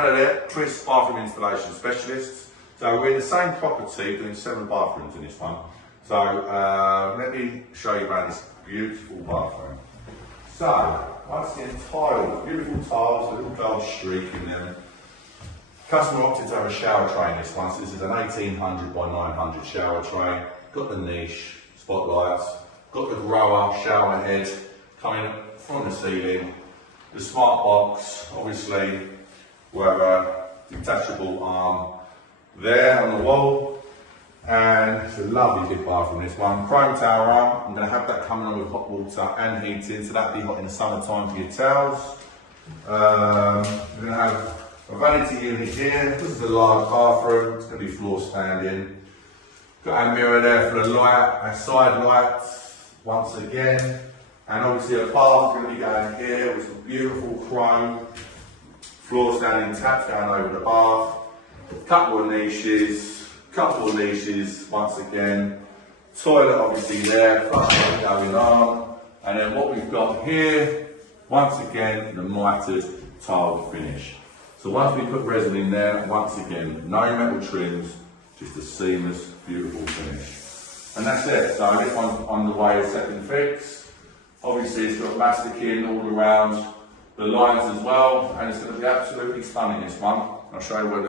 Hello there, Chris, bathroom installation specialist. So we're in the same property doing 7 bathrooms in this one. So let me show you around this beautiful bathroom. So, once again, tiles, beautiful tiles, a little gold streak in them. Customer opted to have a shower tray in this one, so this is an 1800 by 900 shower tray. Got the niche, spotlights, got the grower shower head coming from the ceiling. The smart box, obviously, will have a detachable arm there on the wall. And it's a lovely big bathroom, this one. Chrome towel arm. I'm going to have that coming on with hot water and heating, so that'll be hot in the summertime for your towels. We're going to have a vanity unit here. This is a large bathroom. It's going to be floor standing. Got a mirror there for the light, and side lights once again. And obviously a bath is going to be going here with some beautiful chrome floor standing taps going over the bath. Couple of niches once again. Toilet obviously there, flushing going on. And then what we've got here, once again, the mitred tile finish. So once we put resin in there, once again, no metal trims, just a seamless, beautiful finish. And that's it. So this one's on the way of second fix. Obviously it's got mastic in all around the lines as well, and it's going to be absolutely stunning, this one. I'll show you where